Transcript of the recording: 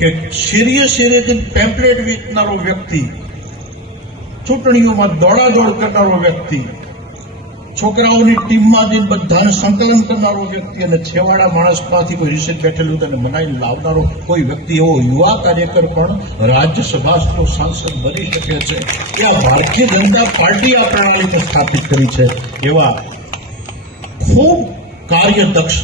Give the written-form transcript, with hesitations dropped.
કે શેરીએ પેમ્પલેટ વેચનારો વ્યક્તિ, ચૂંટણીઓમાં દોડાદોડ કરનારો વ્યક્તિ, છોકરાઓની ટીમમાં જઈને બધાને સંકલન કરનારો વ્યક્તિ અને છેવાડા માણસમાંથી કોઈ રિસેટ બેઠેલું તેને મનાઈને લાવનારો કોઈ વ્યક્તિ, એવો યુવા કાર્યકર પણ રાજ્યસભાનો સાંસદ બની શકે છે. એ આ ભારતીય જનતા પાર્ટી આ પ્રણાલીને સ્થાપિત કરી છે. એવા ખૂબ કાર્યદક્ષ